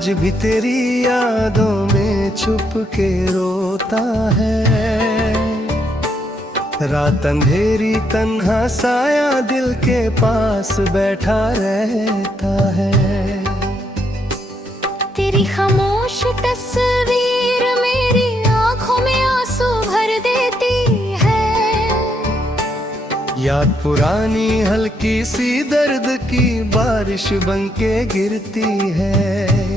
आज भी तेरी यादों में छुप के रोता है। रात अंधेरी तन्हा साया दिल के पास बैठा रहता है। तेरी खामोश तस्वीर मेरी आंखों में आंसू भर देती है। याद पुरानी हल्की सी दर्द की बारिश बनके गिरती है।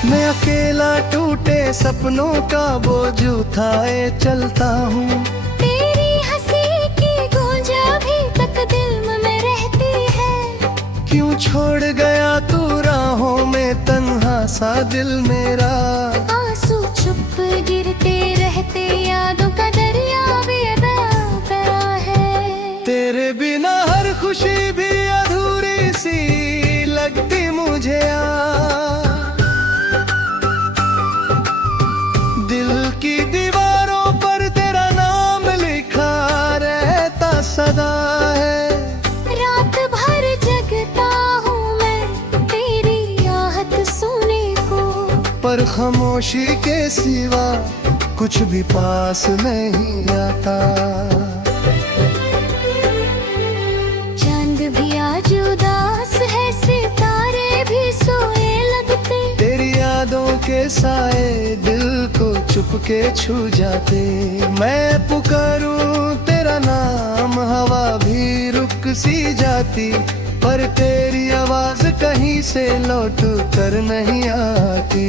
मैं अकेला टूटे सपनों का बोझ उठाए चलता हूँ। तेरी हंसी की गूंज अभी तक दिल में रहती है। क्यों छोड़ गया तू राहों में तन्हा सा दिल मेरा। आंसू चुप गिरते रहते यादों का दरिया भी बड़ा है। तेरे बिना हर खुशी भी अधूरी सी लगती मुझे। दिल की दीवारों पर तेरा नाम लिखा रहता सदा है। रात भर जगता हूँ मैं तेरी आहट सुनने को, पर खामोशी के सिवा कुछ भी पास नहीं आता। चांद भी आज उदास है, सितारे भी सोए लगते। तेरी यादों के साए दिल को चुपके छू जाते। मैं पुकारूं तेरा नाम हवा भी रुक सी जाती, पर तेरी आवाज कहीं से लौट कर नहीं आती।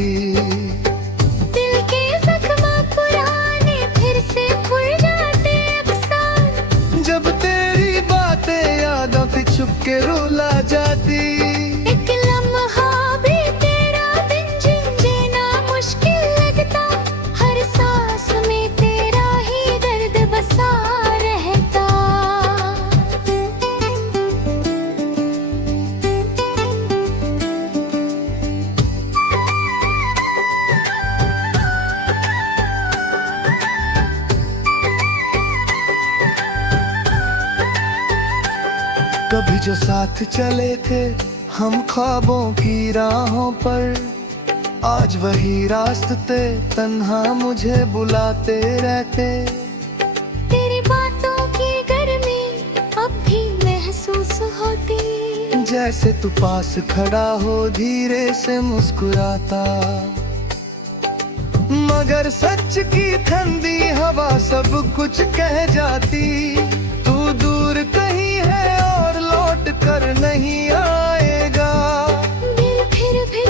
दिल के जख्म पुराने फिर से खुल जाते अक्सर, जब तेरी बातें यादों पे चुपके रुला जाती। एक लम्हा भी तेरा बिन जिन जीना मुश्किल लगता। हर सांस में तेरा ही दर्द बसा रहता। कभी जो साथ चले थे हम ख्वाबों की राहों पर, आज वही रास्ते तन्हा मुझे बुलाते रहते। तेरी बातों की गर्मी अब भी महसूस होती, जैसे तू पास खड़ा हो धीरे से मुस्कुराता। मगर सच की ठंडी हवा सब कुछ कह जाती। तू दूर कहीं है और लौट कर नहीं आएगा। दिल फिर भी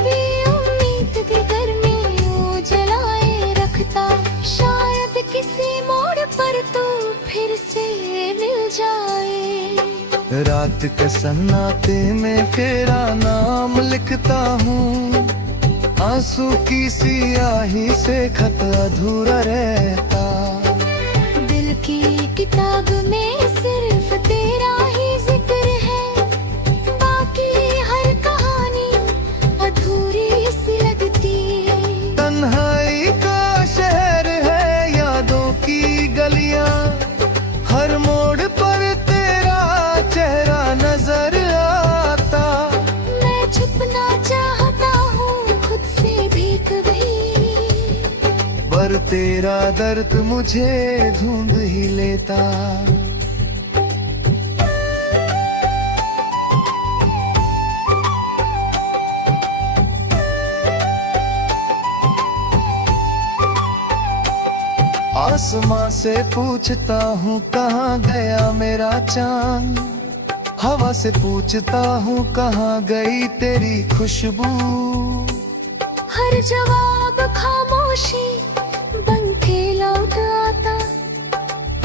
उम्मीद के घर में जलाए रखता। शायद किसी मोड़ पर तू फिर से मिल जाए। रात के सन्नाटे में तेरा नाम लिखता हूँ। आंसू की सियाही से खत अधूरा रहता। दिल की किताब में सिर्फ तेरा ही जिक्र है, बाकी हर कहानी अधूरी सी लगती। तन्हाई का शहर है यादों की गलियां, हर मोड़ पर तेरा चेहरा नजर आता। मैं छुपना चाहता हूँ खुद से भी कभी, पर तेरा दर्द मुझे ढूंढ ही लेता। आसमां से पूछता हूँ कहाँ गया मेरा चांद। हवा से पूछता हूँ कहाँ गई तेरी खुशबू। हर जवाब खामोशी बन के लौट आता,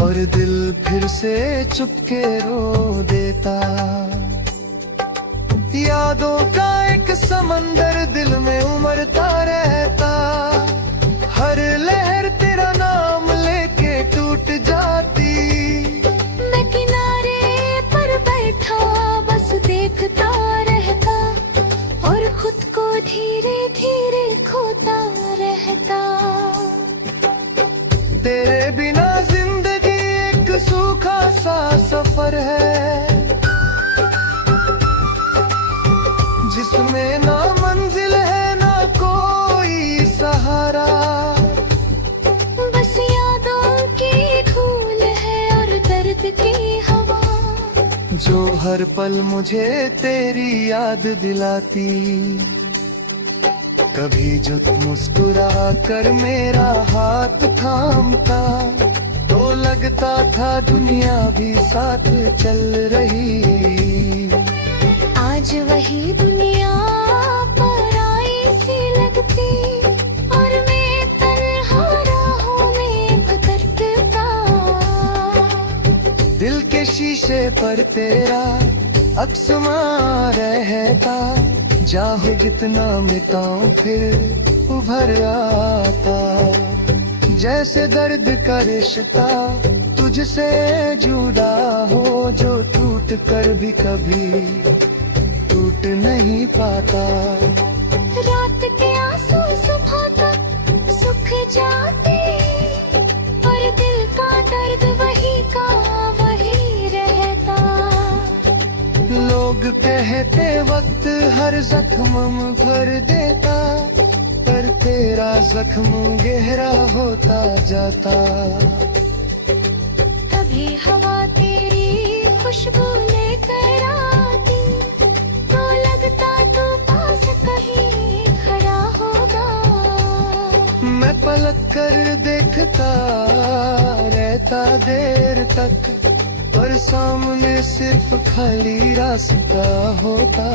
और दिल फिर से चुपके रो देता। यादों का एक समंदर दिल में उमड़ता रहता। हर लहर तेरा नाम लेके टूट जाती। मैं किनारे पर बैठा बस देखता रहता, और खुद को धीरे धीरे खोता रहता। तेरे बिना जिंदगी एक सूखा सा सफर है, जिसमें नाम जो हर पल मुझे तेरी याद दिलाती। कभी जो मुस्कुरा कर मेरा हाथ थामता, तो लगता था दुनिया भी साथ चल रही। आज वही दुनिया पराई सी लगती, और मैं तन्हा राहों में भटकता। दिल के शीशे पर तेरा अक्समा रहता, चाहे कितना मिटाऊं फिर उभर आता। जैसे दर्द का रिश्ता तुझसे जुड़ा हो, जो टूट कर भी कभी टूट नहीं पाता। रात के आंसू सुबह तक सुख जाते, और दिल का दर्द वही का वही रहता। लोग कहते वक्त हर जख्म भर देता, पर तेरा जख्म गहरा होता जाता। कभी हवा तेरी खुशबू लेकर आती, तो लगता तो पास कहीं खड़ा होगा। मैं पलक कर देखता रहता देर तक, पर सामने सिर्फ खाली रास्ता होता।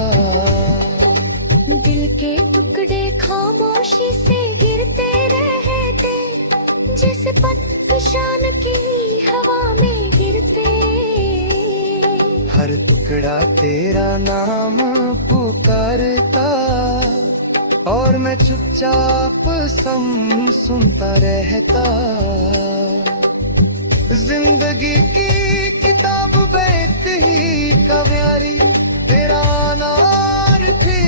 दिल के टुकड़े खामोशी से गिरते रहते, जैसे पतशान की हवा में गिरते। हर टुकड़ा तेरा नाम पुकारता, और मैं चुपचाप सुनता रहता। जिंदगी की किताब बैठ ही कव्यारी, तेरा नार थे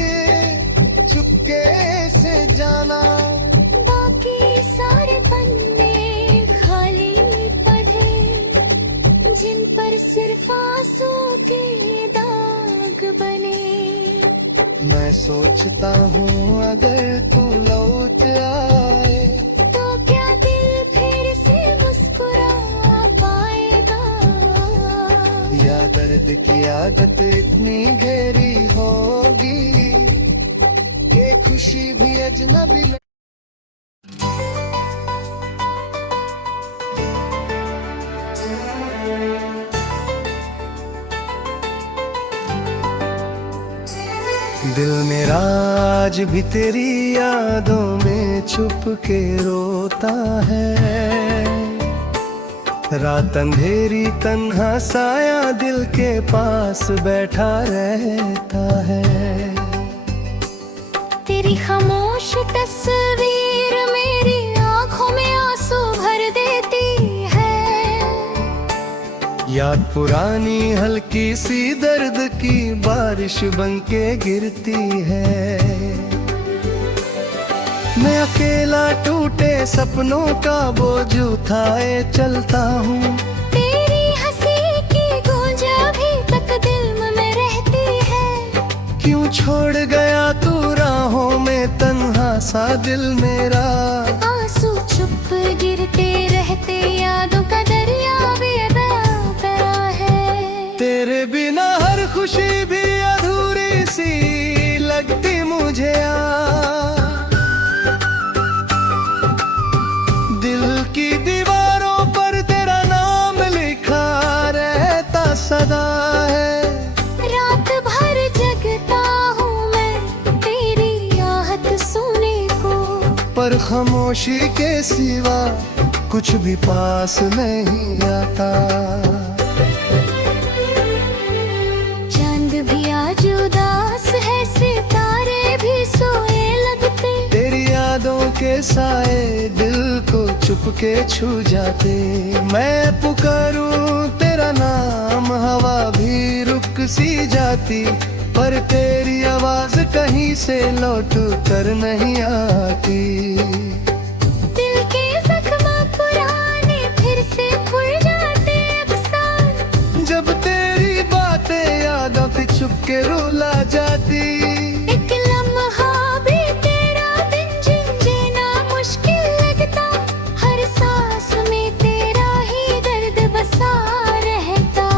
चुपके से जाना। बाकी सारे पन्ने खाली पढ़े, जिन पर सिर्फ आंसू के दाग बने। मैं सोचता हूँ अगर तू लौट आए, तो क्या दिल फिर से मुस्कुरा पाएगा। या दर्द की आदत इतनी गहरी होगी कि खुशी भी अजनबी दिल मेरा आज भी तेरी यादों में छुप के रोता है। रात अंधेरी तन्हा साया दिल के पास बैठा रहता है। तेरी खामोश तस्वीर मेरी आंखों में आंसू भर देती है। याद पुरानी हल्की सी दर्द की बारिश बनके गिरती है। मैं अकेला टूटे सपनों का बोझ उठाए चलता हूँ। तेरी हंसी की गूंज अभी तक दिल में रहती है। क्यों छोड़ गया तू राहों में तन्हा सा दिल मेरा। आंसू चुप गिरते रहते यादों का दरिया बेअदा है। तेरे बिना हर खुशी भी अधूरी सी लगती मुझे। दिल की दीवारों पर तेरा नाम लिखा रहता सदा है। रात भर जगता हूँ मैं तेरी आहट सुनने को, पर खामोशी के सिवा कुछ भी पास नहीं आता। चांद भी आज उदास है, सितारे भी सोए लगते। तेरी यादों के साए दिल को चुपके छू जाते। मैं पुकारूं तेरा नाम हवा भी रुक सी जाती, पर तेरी आवाज कहीं से लौट कर नहीं आती। दिल के जख्म पुराने फिर से खुल जाते अक्सर, जब तेरी बातें यादों पे चुपके रुला जाती। एक लम्हा भी तेरा बिन जिन जीना मुश्किल लगता। हर सांस में तेरा ही दर्द बसा रहता।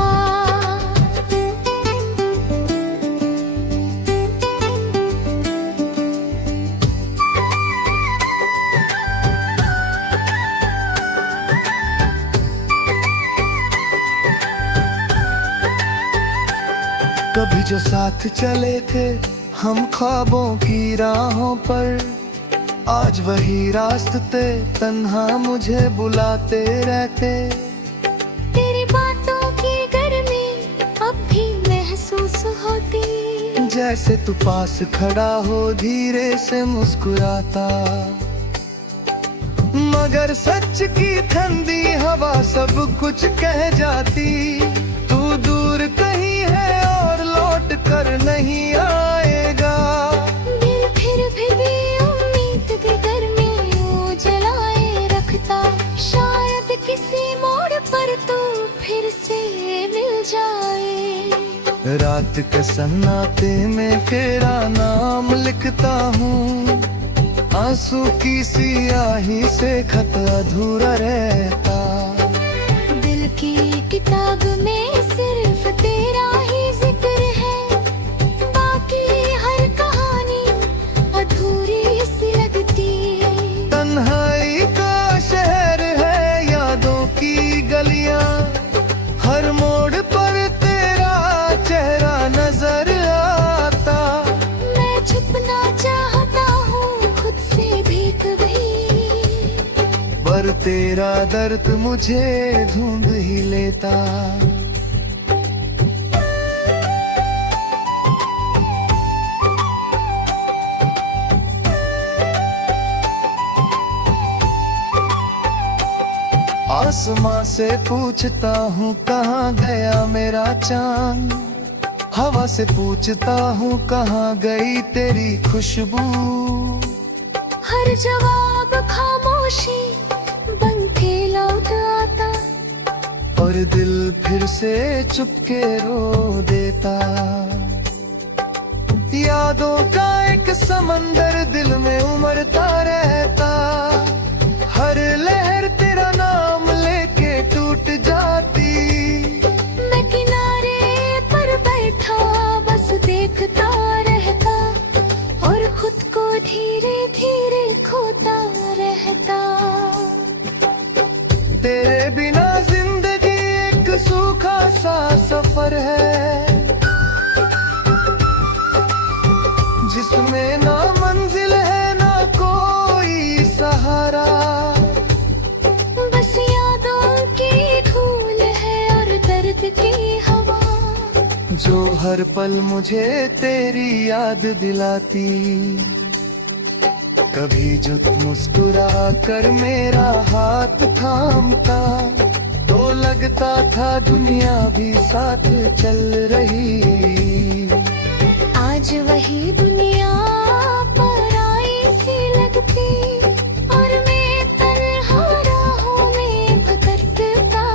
जो साथ चले थे हम ख्वाबों की राहों पर, आज वही रास्ते तन्हा मुझे बुलाते रहते। तेरी बातों की गर्मी अब भी महसूस होती, जैसे तू पास खड़ा हो धीरे से मुस्कुराता। मगर सच की ठंडी हवा सब कुछ कह जाती, तू दूर कहीं है और लौट कर नहीं आएगा। दिल फिर भी उम्मीद के घर में जलाए रखता, शायद किसी मोड़ पर तू फिर से मिल जाए। रात के सन्नाटे में तेरा नाम लिखता हूँ, आंसू की सियाही से खत अधूरा रहता। दिल की किताब में सिर्फ तेरा ही जिक्र है, बाकी हर कहानी अधूरी सी लगती। तन्हाई का शहर है यादों की गलियां, हर मोड़ पर तेरा चेहरा नजर आता। मैं छुपना चाहता हूँ खुद से भी कभी, पर तेरा दर्द मुझे ढूंढ ही लेता। आसमां से पूछता हूँ कहाँ गया मेरा चांद, हवा से पूछता हूँ कहाँ गई तेरी खुशबू। हर जवाब खामोशी बन के लौट आता, और दिल फिर से चुपके रो देता। यादों का एक समंदर दिल में उमड़ता रहता, हर लहर तेरा नाम लेके टूट जाती। मैं किनारे पर बैठा बस देखता रहता, और खुद को धीरे धीरे खोता रहता। तेरे बिना जिंदगी एक सूखा सा सफर है, जिसमें ना मंजिल है ना कोई सहारा। बस यादों की धूल है और दर्द की हवा, जो हर पल मुझे तेरी याद दिलाती। कभी जो मुस्कुरा कर मेरा हाथ थामता, तो लगता था दुनिया भी साथ चल रही। आज वही दुनिया पराई सी लगती, और मैं तन्हा राहों में भटकता।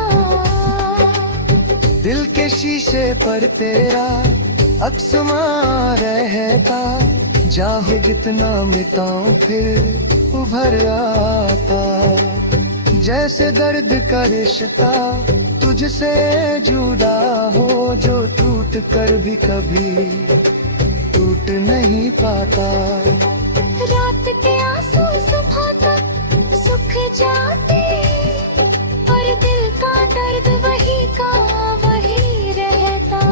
दिल के शीशे पर तेरा अक्समा रहता, चाहे कितना मिटाऊं फिर उभर आता। जैसे दर्द का रिश्ता तुझसे जुड़ा हो, जो टूट कर भी कभी टूट नहीं पाता। रात के आंसू सुबह तक सुख जाते, और दिल का दर्द वही का वही रहता।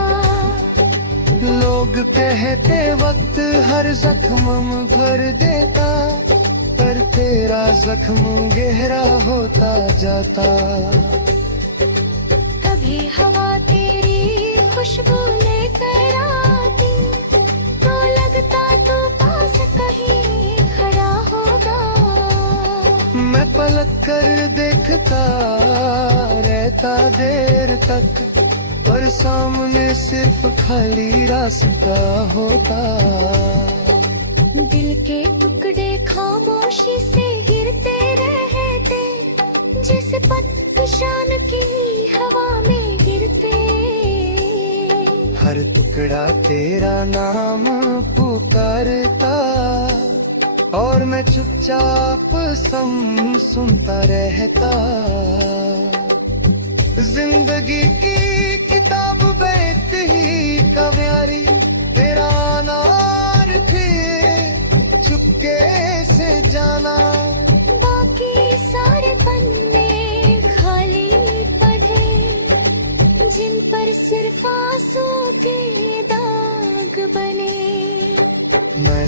लोग कहते वक्त हर जख्म भर देता, पर तेरा जख्म गहरा होता जाता। कभी हवा तेरी खुशबू लेकर आती, तो लगता तो पास कहीं खड़ा होगा। मैं पलक कर देखता रहता देर तक, पर सामने सिर्फ खाली रास्ता होता। दिल के टुकड़े खामोशी से गिरते रहते, जैसे पतंग की हवा में गिरते। हर टुकड़ा तेरा नाम पुकारता, और मैं चुपचाप सुनता रहता। जिंदगी की किताब बैठ ही कव्यारी तेरा नाम थे, चुपके से जाना। बाकी सारे पन्ने खाली पढ़े, जिन पर सिर्फ आंसू के दाग।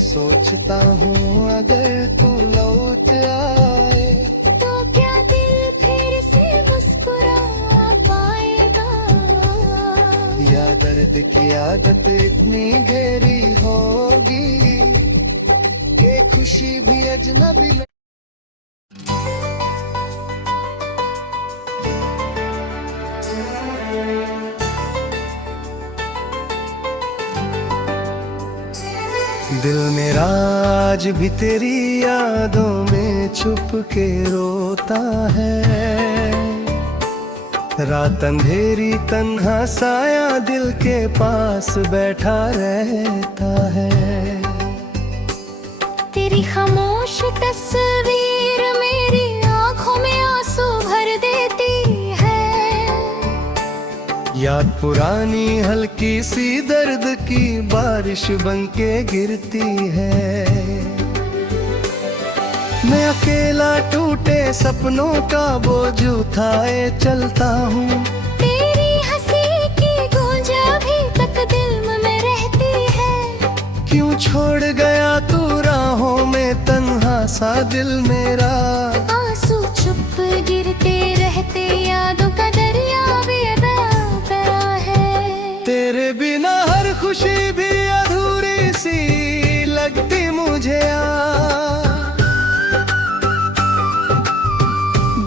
सोचता हूँ अगर तू लौट आए तो क्या दिल फिर से मुस्कुरा पाएगा? या दर्द की आदत इतनी गहरी होगी कि खुशी भी अजनबी दिल मेरा आज भी तेरी यादों में छुप के रोता है। रात अंधेरी तन्हा साया दिल के पास बैठा रहता है। तेरी खामोश तस्वीर मेरी आंखों में आंसू भर देती है। याद पुरानी हल्की सी दर्द की बारिश बनके गिरती है। मैं अकेला टूटे सपनों का बोझ उठाए चलता हूँ। तेरी हंसी की गूंज अभी तक दिल में रहती है। क्यों छोड़ गया तू राहों में तन्हा सा दिल मेरा। आंसू चुप गिरते रहते यादों का दरिया भी बड़ा है। तेरे बिना हर खुशी भी अधूरी सी लगती मुझे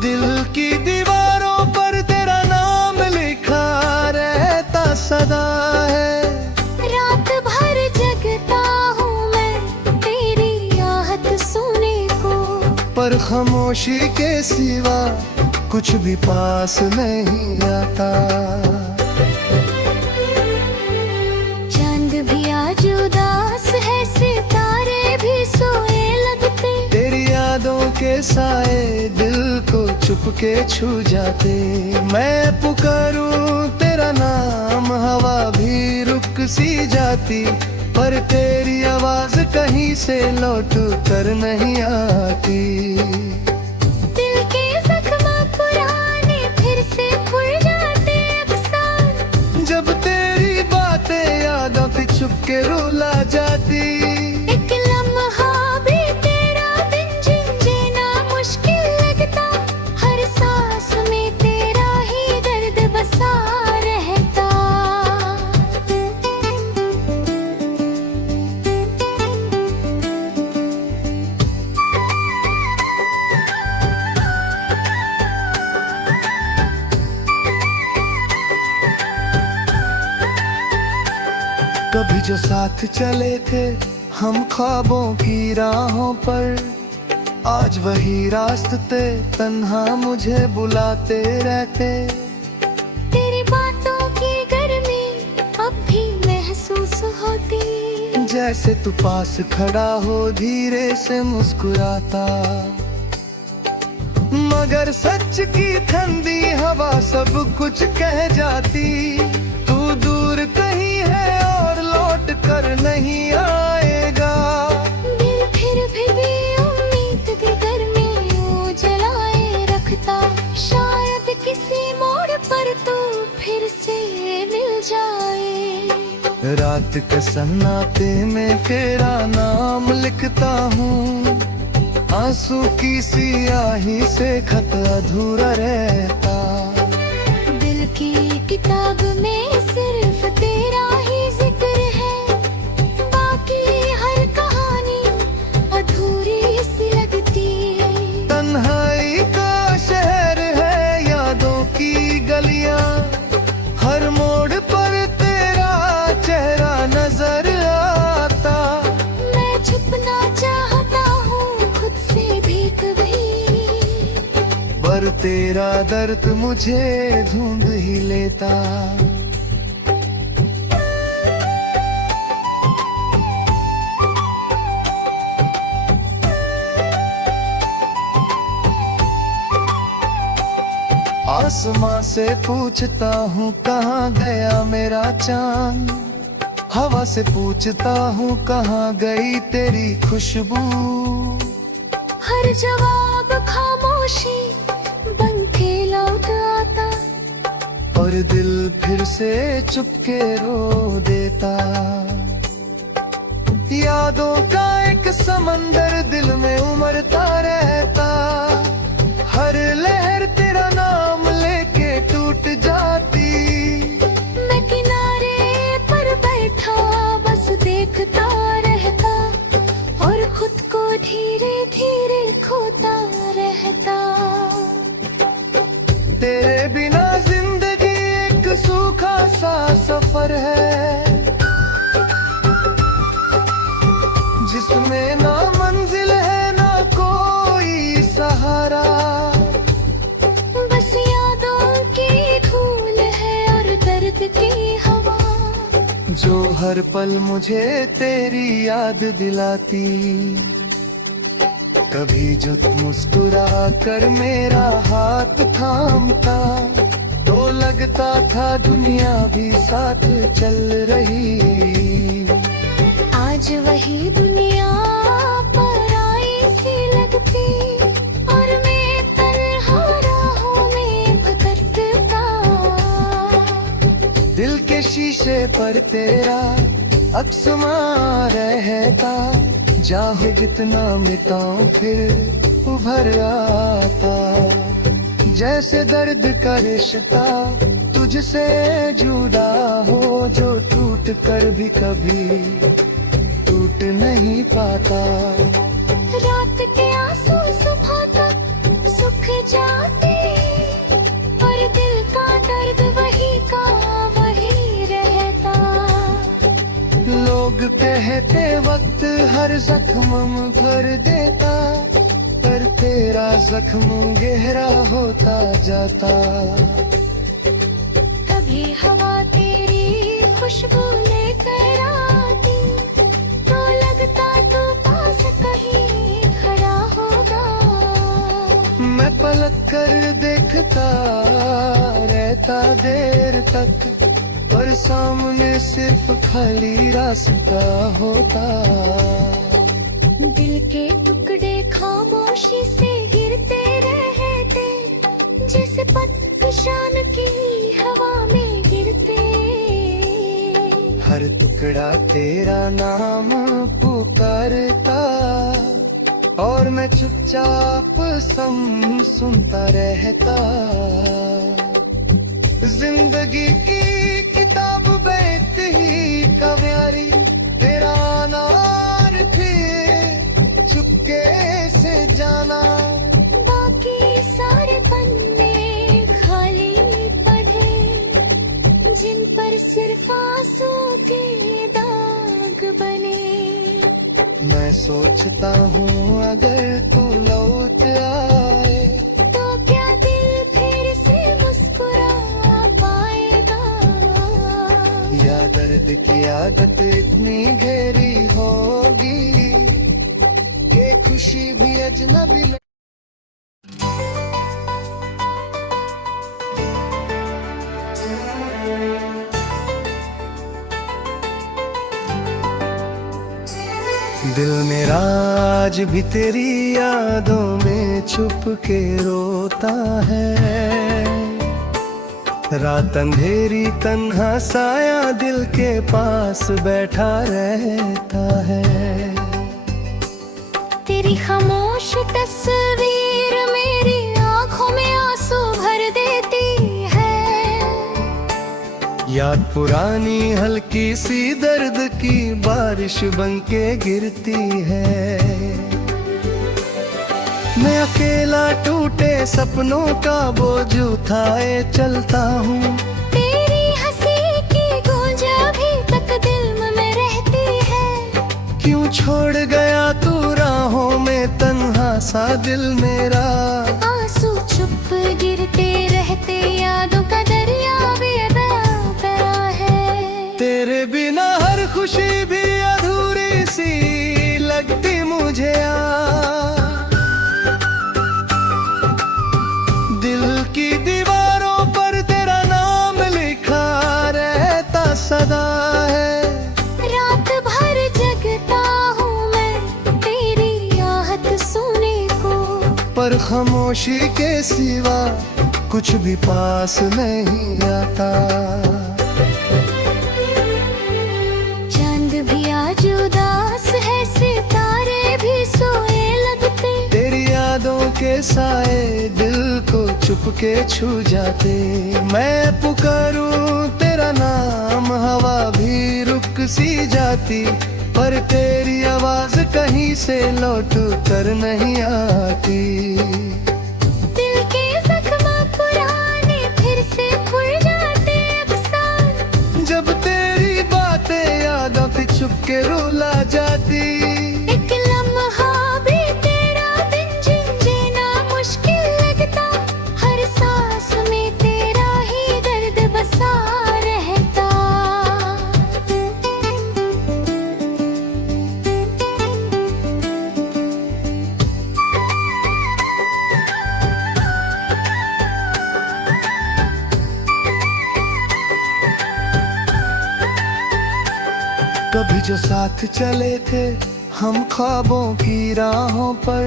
दिल की दीवारों पर तेरा नाम लिखा रहता सदा है। रात भर जगता हूँ मैं तेरी आहट सुने को, पर खामोशी के सिवा कुछ भी पास नहीं आता। चांद भी आज उदास है, सितारे भी सोए लगते। तेरी यादों के साए दिल को चुपके छू जाते। मैं पुकारूं तेरा नाम हवा भी रुक सी जाती, पर तेरी आवाज कहीं से लौट कर नहीं आती। दिल के जख्म पुराने फिर से खुल जाते अक्सर, जब तेरी बातें यादों पे चुपके रुला जाती। एक लम्हा भी तेरा बिन जिन जीना मुश्किल लगता। हर सांस में तेरा ही दर्द बसा रहता। कभी जो साथ चले थे हम ख्वाबों की राहों पर, आज वही रास्ते तन्हा मुझे बुलाते रहते। तेरी बातों की गर्मी अब भी महसूस होती, जैसे तू पास खड़ा हो धीरे से मुस्कुराता। मगर सच की ठंडी हवा सब कुछ कह जाती। तू दूर कहीं है और लौट कर नहीं आएगा। दिल फिर भी उम्मीद के घर में जलाए रखता। शायद किसी मोड़ पर तू फिर से मिल जाए। रात के सन्नाटे में तेरा नाम लिखता हूँ। आंसू की सियाही से खत अधूरा रहता। दिल की किताब में सिर्फ तेरा ही जिक्र है, बाकी हर कहानी अधूरी सी लगती है। तन्हाई का शहर है यादों की गलियां, हर मोड़ पर तेरा चेहरा नजर आता। मैं छुपना चाहता हूँ खुद से भी कभी, पर तेरा दर्द मुझे ढूंढ ही लेता। आसमां से पूछता हूँ कहाँ गया मेरा चांद। हवा से पूछता हूँ कहाँ गई तेरी खुशबू। हर जवाब खामोशी बन के लौट आता। और दिल फिर से चुपके रो देता। यादों का एक समंदर दिल में उमड़ता रहता, हर लहर तेरा नाम लेके टूट जाती। मैं किनारे पर बैठा बस देखता रहता, और खुद को धीरे धीरे खोता रहता। तेरे बिना जिंदगी एक सूखा सा सफर है, जिसमें ना मंजिल है ना कोई सहारा। बस यादों की धूल है और दर्द की हवा, जो हर पल मुझे तेरी याद दिलाती। कभी जो तू मुस्कुरा कर मेरा हाथ थामता, तो लगता था दुनिया भी साथ चल रही। आज वही दुनिया पर आई सी लगती, और मैं तन्हा राहों में भटकता। दिल के शीशे पर तेरा अक्स रहता, चाहे कितना मिटाऊं फिर उभर आता। जैसे दर्द का रिश्ता तुझसे जुड़ा हो, जो टूट कर भी कभी टूट नहीं पाता। रात के आंसू सुबह तक सुख जाते, और दिल का दर्द वही का वही रहता। लोग कहते वक्त हर जख्म भर देता, पर तेरा जख्म गहरा होता जाता। कभी हवा तेरी खुशबू लेकर आती, तो लगता तो पास कहीं खड़ा होगा। मैं पलक कर देखता रहता देर तक, पर सामने सिर्फ खाली रास्ता होता। दिल के टुकड़े खामोशी से गिरते रहते, जैसे पतंग की हवा में गिरते। हर टुकड़ा तेरा नाम पुकारता, और मैं चुपचाप सुनता रहता। जिंदगी की किताब बैठ ही कव्यारी, तेरा नाम थे चुपके से जाना। बाकी सारे पन्ने खाली पढ़े, जिन पर सिर्फ आंसू के दाग बने। मैं सोचता हूँ अगर तू लौट आए, तो क्या दिल फिर से मुस्कुरा पाएगा। या दर्द की आदत इतनी गहरी होगी कि खुशी भी अजनबी दिल मेरा आज भी तेरी यादों में छुप के रोता है। रात अंधेरी तन्हा साया दिल के पास बैठा रहता है। तेरी खामोश तस्वीर मेरी आंखों में आंसू भर देती है। याद पुरानी हल्की सी दर्द की बारिश बनके गिरती है। मैं अकेला टूटे सपनों का बोझ उठाए चलता हूँ। तेरी हंसी की गूंज अभी तक दिल में रहती है। क्यों छोड़ गया तू राहों में तन्हा सा दिल मेरा। आंसू चुप गिरते रहते यादों का दरिया बेअदा है। तेरे बिना हर खुशी भी अधूरी सी लगती मुझे। दिल की दीवारों पर तेरा नाम लिखा रहता सदा है। रात भर जगता हूँ मैं तेरी आहट सुनने को, पर खामोशी के सिवा कुछ भी पास नहीं आता। चांद भी आज उदास है के साए दिल को चुपके छू जाते। मैं पुकारूं तेरा नाम हवा भी रुक सी जाती, पर तेरी आवाज कहीं से लौट कर नहीं आती। दिल के जख्म पुराने फिर से खुल जाते अक्सर, जब तेरी बातें यादों पे चुपके रुला जाती। एक लम्हा भी तेरा बिन जिन जीना मुश्किल लगता, हर सांस में तेरा ही दर्द बसा रहता। कभी जो साथ चले थे हम ख्वाबों की राहों पर,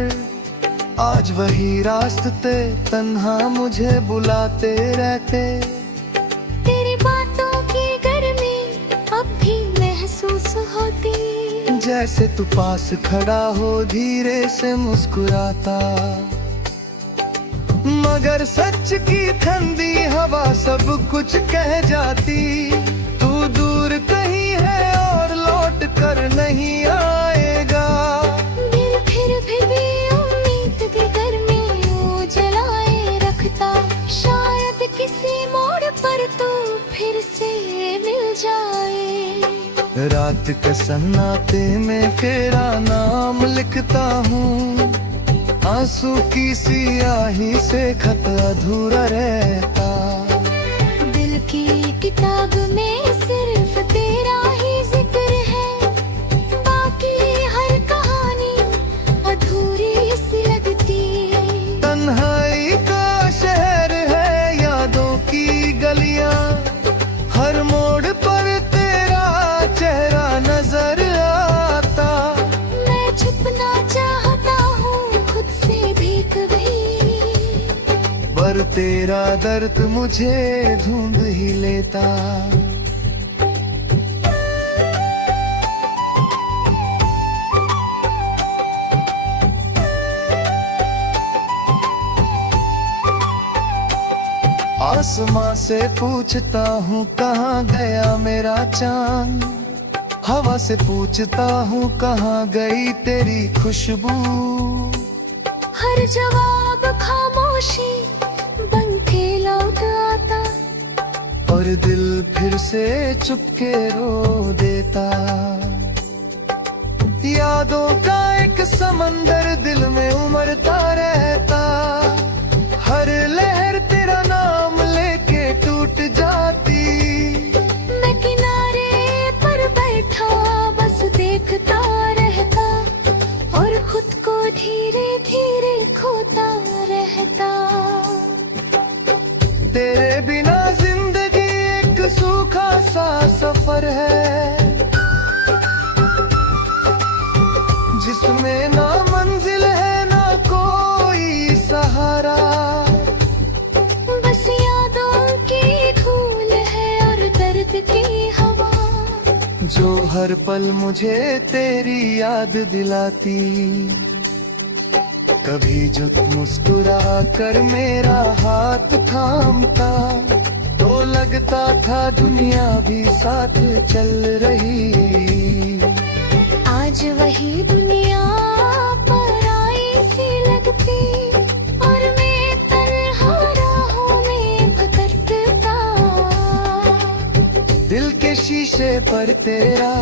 आज वही रास्ते तन्हा मुझे बुलाते रहते। तेरी बातों की गर्मी अब भी महसूस होती, जैसे तू पास खड़ा हो धीरे से मुस्कुराता, मगर सच की ठंडी हवा सब कुछ कह जाती। तू दूर कहीं है और लौट कर नहीं आएगा। दिल फिर भी उम्मीद के घर में वो जलाए रखता, शायद किसी मोड़ पर तू फिर से मिल जाए। रात के सन्नाटे में तेरा नाम लिखता हूँ, आंसू की सियाही से खत अधूरा रहता। दिल की किताब में सिर्फ तेरा ही जिक्र है, बाकी हर कहानी अधूरी सी लगती। तन्हाई का शहर है यादों की गलियां, हर मोड़ पर तेरा चेहरा नजर आता। मैं छुपना चाहता हूँ खुद से भी कभी, पर तेरा दर्द मुझे ढूंढ ही लेता। आसमां से पूछता हूँ कहाँ गया मेरा चांद, हवा से पूछता हूँ कहाँ गई तेरी खुशबू। हर जवाब खामोशी बन के लौट आता, और दिल फिर से चुपके रो देता। यादों का एक समंदर दिल में उमड़ता रहता, हर लहर तेरा नाम लेके टूट जाती। मैं किनारे पर बैठा बस देखता रहता, और खुद को धीरे धीरे खोता रहता। तेरे बिना जिंदगी एक सूखा सा सफर है, जिसमें ना मंजिल है ना कोई सहारा। बस यादों की धूल है और दर्द की हवा, जो हर पल मुझे तेरी याद दिलाती। कभी जो मुस्कुरा कर मेरा हाथ थामता, तो लगता था दुनिया भी साथ चल रही। आज वही दुनिया पर आई सी लगती, और मैं तन्हा राहों में भटकता। दिल के शीशे पर तेरा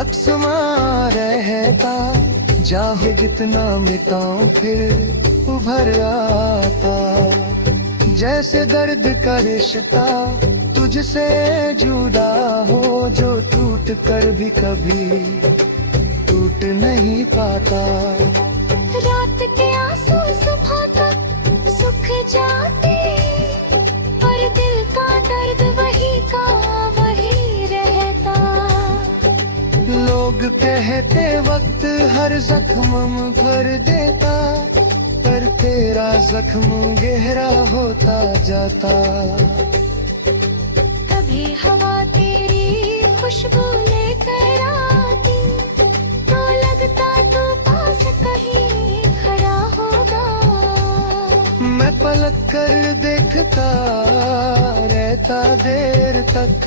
अक्समा रहता, चाहे कितना मिटाऊं फिर उभर आता। जैसे दर्द का रिश्ता तुझसे जुड़ा हो, जो टूट कर भी कभी टूट नहीं पाता। रात के आंसू सुबह तक सुख जाते, और दिल का दर्द वही का वही रहता। लोग कहते वक्त हर जख्म भर देता, पर तेरा जख्म गहरा होता जाता। कभी हवा तेरी खुशबू लेकर आती, तो लगता तो पास कहीं खड़ा होगा। पलट कर देखता रहता देर तक,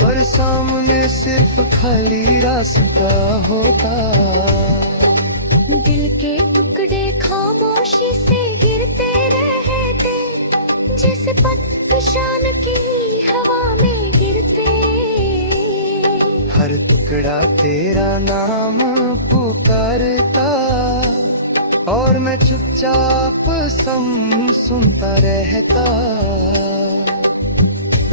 पर सामने सिर्फ खाली रास्ता होता। दिल के टुकड़े खामोशी से गिरते रहते, जैसे पतंग की हवा में गिरते। हर टुकड़ा तेरा नाम पुकारता, और मैं चुपचाप सुनता रहता।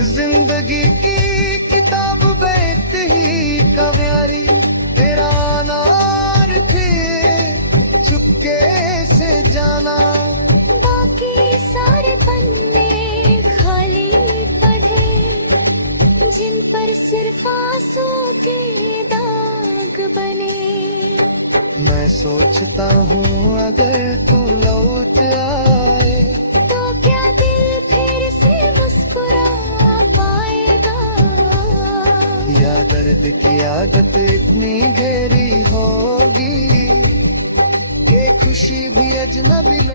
जिंदगी की किताब बैठ ही कव्यारी, तेरा नाम थे चुपके से जाना। बाकी सारे पन्ने खाली पढ़े, जिन पर सिर्फ आंसू के दाग बने। मैं सोचता हूँ अगर तू लौट आए, तो क्या दिल फिर से मुस्कुरा पाएगा? या दर्द की आदत इतनी गहरी होगी कि खुशी भी अजनबी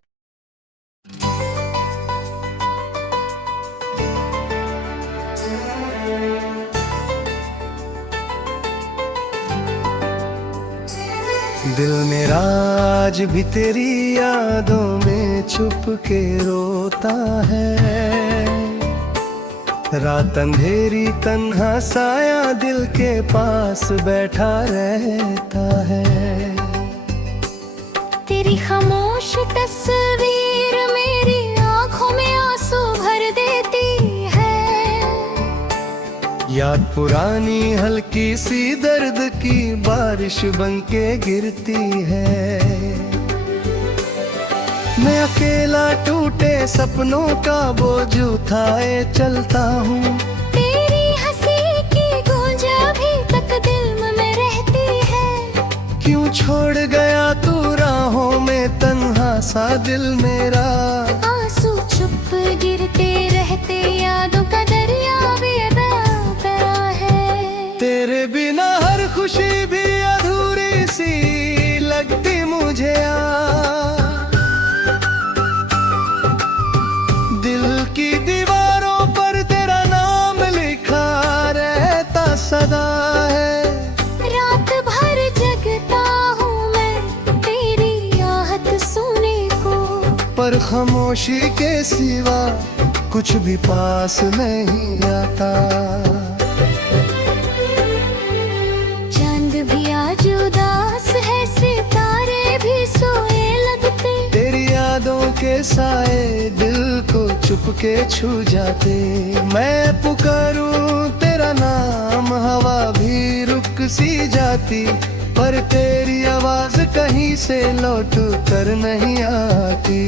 दिल मेरा आज भी तेरी यादों में छुप के रोता है। रात अंधेरी तन्हा साया दिल के पास बैठा रहता है। तेरी खामोश तस्वीर मेरी आंखों में आंसू भर देती है। याद पुरानी हल्की सी दर्द की बारिश बनके गिरती है। मैं अकेला टूटे सपनों का बोझ उठाए चलता हूँ। तेरी हंसी की गूंज अभी तक दिल में रहती है। क्यों छोड़ गया तू राहों में तन्हा सा दिल मेरा। आंसू चुप गिरते रहते, यादों का दरिया भी बड़ा है। तेरे बिना हर खुशी भी अधूरी सी लगती मुझे। दिल की दीवारों पर तेरा नाम लिखा रहता सदा है। रात भर जगता हूँ मैं तेरी आहट सुनने को, पर खामोशी के सिवा कुछ भी पास नहीं आता। चांद भी आज उदास है, सितारे भी सोए लगते। तेरी यादों के साए दिल को चुपके छू जाते। मैं पुकारूं तेरा नाम, हवा भी रुक सी जाती, पर तेरी आवाज कहीं से लौट कर नहीं आती।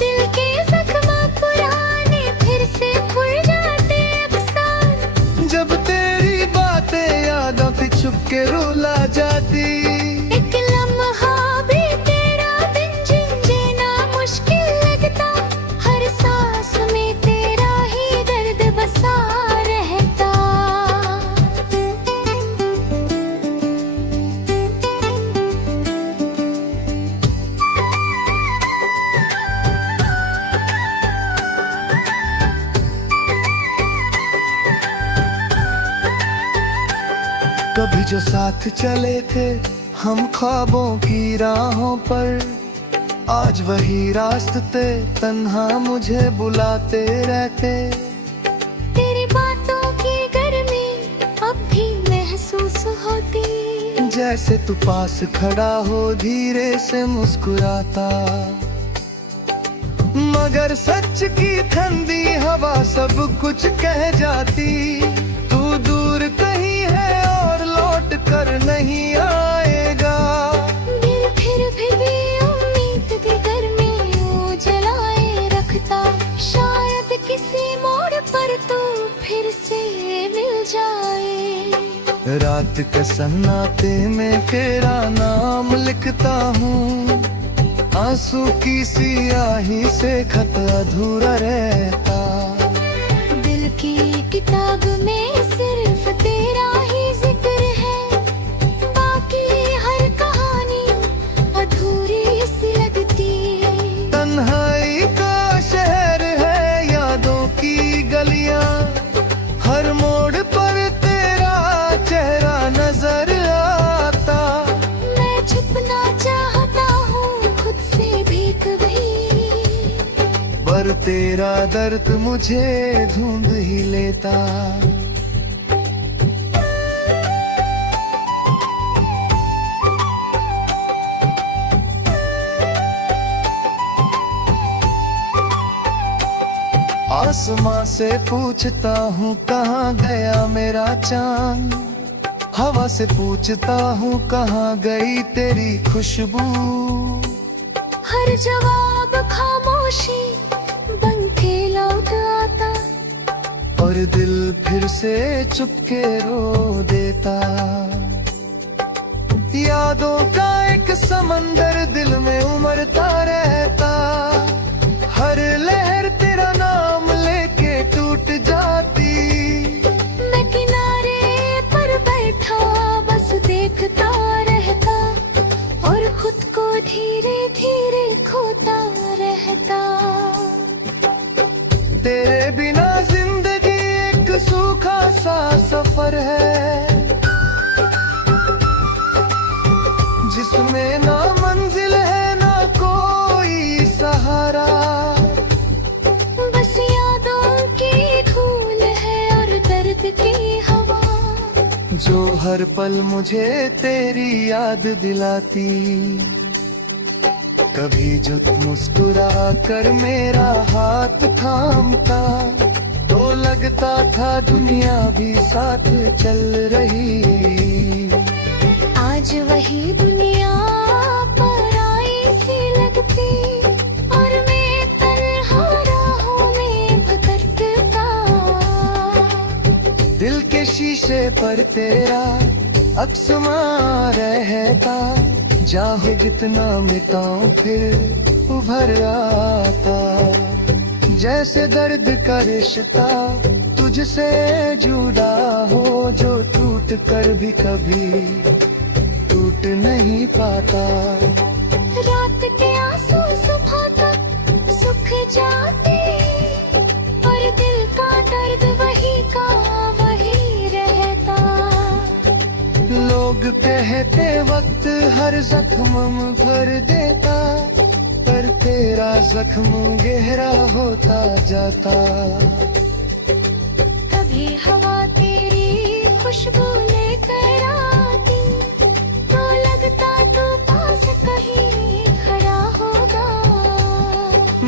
दिल के जख्म पुराने फिर से खुल जाते अक्सर, जब तेरी बातें यादों पे चुपके रुला जाती। एक लम्हा भी तेरा बिन जिन जीना मुश्किल लगता। हर सांस में तेरा ही दर्द बसा रहता। कभी जो साथ चले थे हम ख्वाबों की राहों पर, आज वही रास्ते तन्हा मुझे बुलाते रहते। तेरी बातों की गर्मी अब भी महसूस होती, जैसे तू पास खड़ा हो धीरे से मुस्कुराता। मगर सच की ठंडी हवा सब कुछ कह जाती। तू दूर कहीं है और लौट कर नहीं आएगा। दिल फिर भी उम्मीद के घर में वो जलाए रखता। शायद किसी मोड़ पर तू फिर से मिल जाए। रात के सन्नाटे में तेरा नाम लिखता हूँ, आंसू की सियाही से खत अधूरा रहता। दिल की किताब में सिर्फ तेरा ही जिक्र है, बाकी हर कहानी अधूरी सी लगती। तन्हाई पर तेरा दर्द मुझे ढूंढ ही लेता। आसमां से पूछता हूँ कहाँ गया मेरा चांद, हवा से पूछता हूँ कहाँ गई तेरी खुशबू। हर जवाब खामोशी बन के लौट आता, और दिल फिर से चुपके रो देता। यादों का एक समंदर दिल में उमड़ता रहता, हर लहर तेरा नाम लेके टूट जाती। मैं किनारे पर बैठा बस देखता रहता, और खुद को धीरे धीरे खोता रहता। तेरे बिना जिंदगी एक सूखा सा सफर है, जिसमें ना मंजिल है ना कोई सहारा। बस यादों की धूल है और दर्द की हवा, जो हर पल मुझे तेरी याद दिलाती। कभी जो मुस्कुरा कर मेरा हाथ थामता, तो लगता था दुनिया भी साथ चल रही। आज वही दुनिया पराई सी लगती, और मैं तन्हा राहों में भटकता। दिल के शीशे पर तेरा अक्स रहता, चाहे कितना मिटाऊं फिर उभर आता। जैसे दर्द का रिश्ता तुझसे जुड़ा हो, जो टूट कर भी कभी टूट नहीं पाता। रात के आंसू सुबह तक सुख जाते, और दिल का दर्द वही का वही रहता। लोग कहते वक्त हर जख्म भर देता, पर तेरा जख्म गहरा होता जाता। कभी हवा तेरी खुशबू लेकर आती, तो लगता तो पास कहीं खड़ा होगा।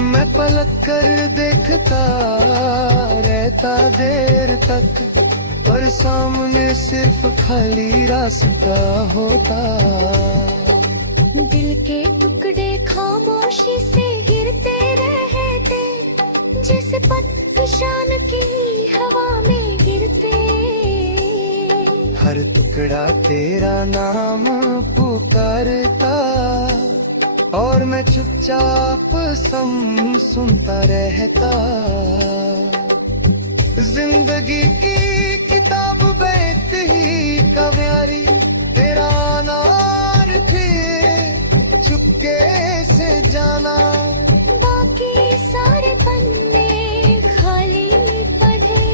मैं पलक कर देखता रहता देर तक, पर सामने सिर्फ खाली रास्ता होता। दिल के टुकड़े खामोशी से गिरते रहते, जैसे पतझड़ की हवा में गिरते। हर टुकड़ा तेरा नाम पुकारता, और मैं चुपचाप सुनता रहता। जिंदगी की किताब बैठ ही कव्यारी, तेरा नाम थे चुपके से जाना। बाकी सारे पन्ने खाली पढ़े,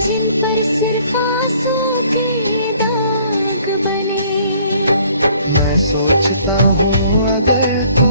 जिन पर सिर्फ आंसू के दाग बने। मैं सोचता हूँ अगर तू